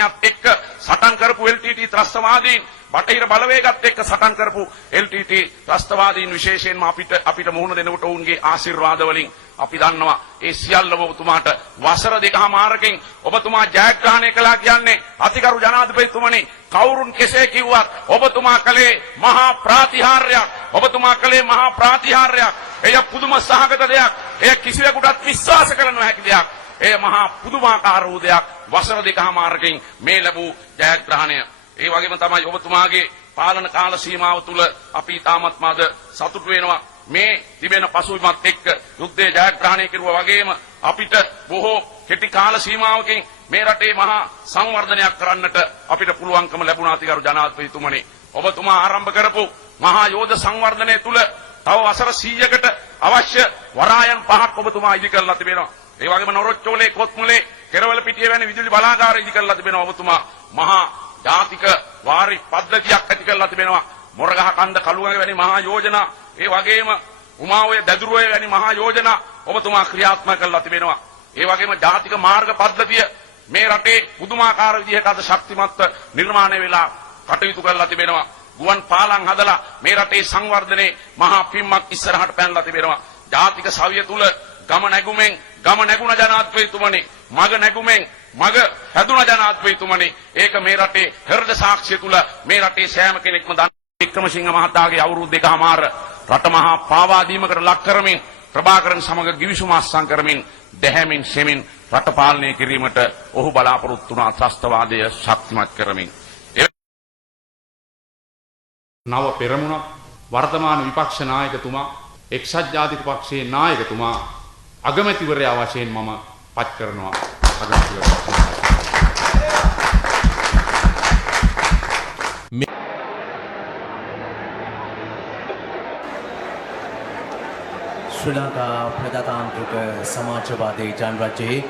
ප්‍රශ්නයත් එක්ක සටන් කරපු LTT ත්‍රස්තවාදීන් බටහිර බලවේගත් එක්ක සටන් කරපු LTT ත්‍රස්තවාදීන් විශේෂයෙන්ම අපිට මුහුණ දෙනකොට ඔවුන්ගේ ආශිර්වාද වලින් අපි දන්නවා ඒ සියල්ලම ඔබතුමාට වසර දෙකමාරකින් ඔබතුමා ජයග්‍රහණය කළා කියන්නේ අතිගරු ජනාධිපතිතුමනි කවුරුන් කෙසේ කිව්වත් ඔබතුමා කලේ මහා ප්‍රාතිහාර්යයක් ඔබතුමා කලේ මහා ප්‍රාතිහාර්යයක් එය පුදුම සහගත දෙයක් එය කිසිවෙකුටත් විශ්වාස කළ නොහැකි දෙයක් එය මහා පුදුමාකාර වූ දෙයක් වසර දෙකමාරකින් මේ ලැබූ ජයග්‍රහණය ඒ වගේම තමයි ඔබතුමාගේ පාලන කාල සීමාව තුල අපි තාමත් මාද සතුටු වෙනවා මේ තිබෙන පසුබිමත් එක්ක යුද්ධය ජයග්‍රහණය කෙරුවා වගේම අපිට බොහෝ කෙටි කාල සීමාවකින් මේ රටේ මහා සංවර්ධනයක් කරන්නට අපිට පුළුවන්කම ලැබුණා අතිගරු ජනාධිපතිතුමනි ඔබතුමා ආරම්භ කරපු මහා යෝධ සංවර්ධනය තුල තව වසර 100කට අවශ්‍ය වරායන් 5ක් ඔබතුමා ඉදි කරලා තිබෙනවා ඒ වගේම නොරොච්චෝලේ කොත්මුලේ කෙරවල පිටිය වැනි විදුලි බලාගාර ඉදි කරලා තිබෙනවා ඔබතුමා මහා ජාතික වාරි පද්ධතියක් ඇති කරලා තිබෙනවා මොරගහ කන්ද කළුගඟ වැනි මහා යෝජනා ඒ වගේම උමාඔය දැදුරුවය වැනි මහා යෝජනා ඔබතුමා ක්‍රියාත්මක කරලා තිබෙනවා ඒ වගේම ජාතික මාර්ග පද්ධතිය මේ රටේ පුදුමාකාර විදිහට අද ශක්තිමත්ව නිර්මාණය වෙලා කටයුතු කරලා තිබෙනවා ගුවන් පාලම් හදලා මේ රටේ සංවර්ධනයේ මහා පිම්මක් ඉස්සරහට පැනලා තිබෙනවා ජාතික සවිය තුල ගම නැගුණ ජනාධිපතිතුමනි මග නැගුමෙන් මග හැදුන ජනාධිපතිතුමනි ඒක මේ රටේ හෘද සාක්ෂිය තුල මේ රටේ සෑම කෙනෙක්ම දන්න වික්‍රමසිංහ මහතාගේ අවුරුදු දෙකමාර රට මහා පාවා දීමකට ලක් කරමින් ප්‍රභාකරන් සමග ගිවිසුම අත්සන් කරමින් දැහැමින් සෙමින් රට පාලනය කිරීමට ඔහු බලාපොරොත්තු වුණා ත්‍රස්තවාදය ශක්තිමත් කරමින් නව පෙරමුණක් වර්තමාන විපක්ෂ නායකතුමා එක්සත් ජාතික පක්ෂයේ නායකතුමා අගමැතිවරයා වශයෙන් මම පත් කරනවා ශ්‍රී ලංකා ප්‍රජාතාන්ත්‍රික සමාජවාදී ජනරජයේ